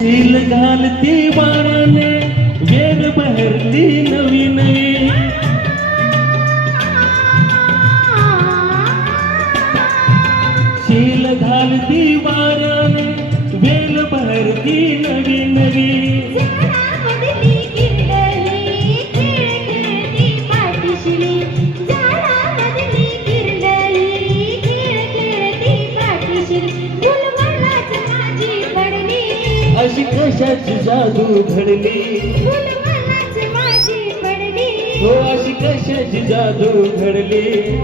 तेल घालती वाराने वेग बहरती नवी नवी शील घालती वाराने वेल बहरती नवी नवी अशी कशाची जादू घडली? हो अशी कशाची जादू घडली?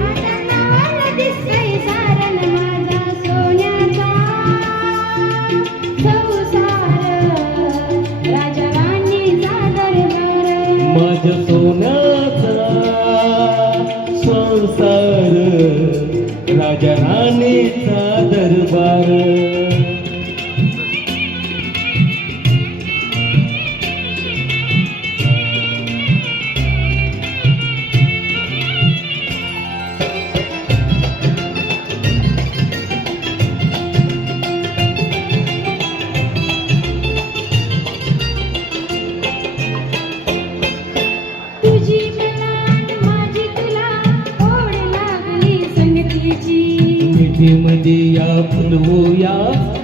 मिठीमध्ये या फुलवूया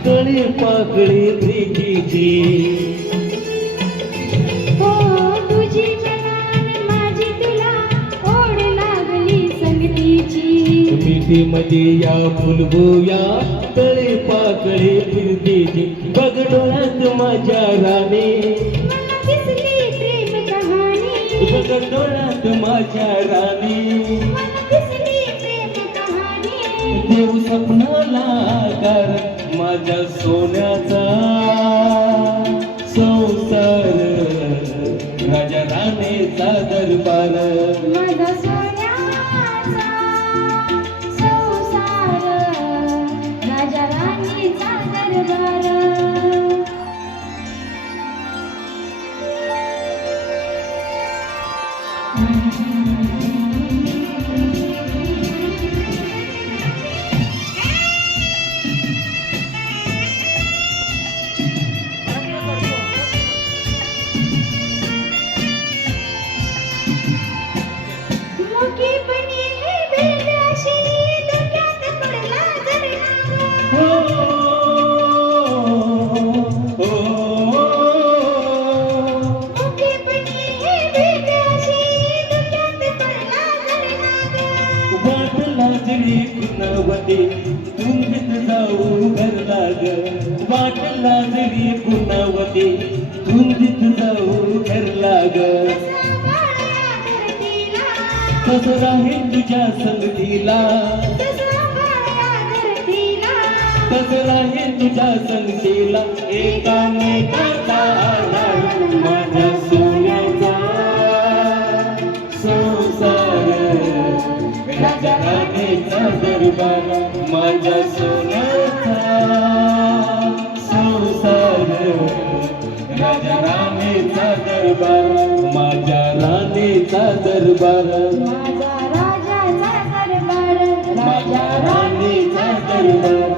कळे पाकळे प्रीतीची मिठीमध्ये या फुलवूया कळे पाकळे प्रीतीची बघ डोळ्यात माझ्या राणी. मला दिसली प्रेम कहाणी. बघ डोळ्यात माझ्या राणी. कहाणी देव स्वप्नाला आकार माझ्या सोन्याचा. संसार राजा राणेचा दरबार. लाजली कुणावती? तुंबीत जाऊ घरला ग वाट लाजली कुणावती? तुंबीत जाऊ घरला ग कसं राहील तुझ्या संगतीला. कसं राहील तुझ्या संगतीला. एकामेकाचा तुझ्या दरबारा माझ्या सोन्याचा संसार राजा राणीचा दरबार माझ्या राणीचा दरबार माझ्या राणीचा दरबार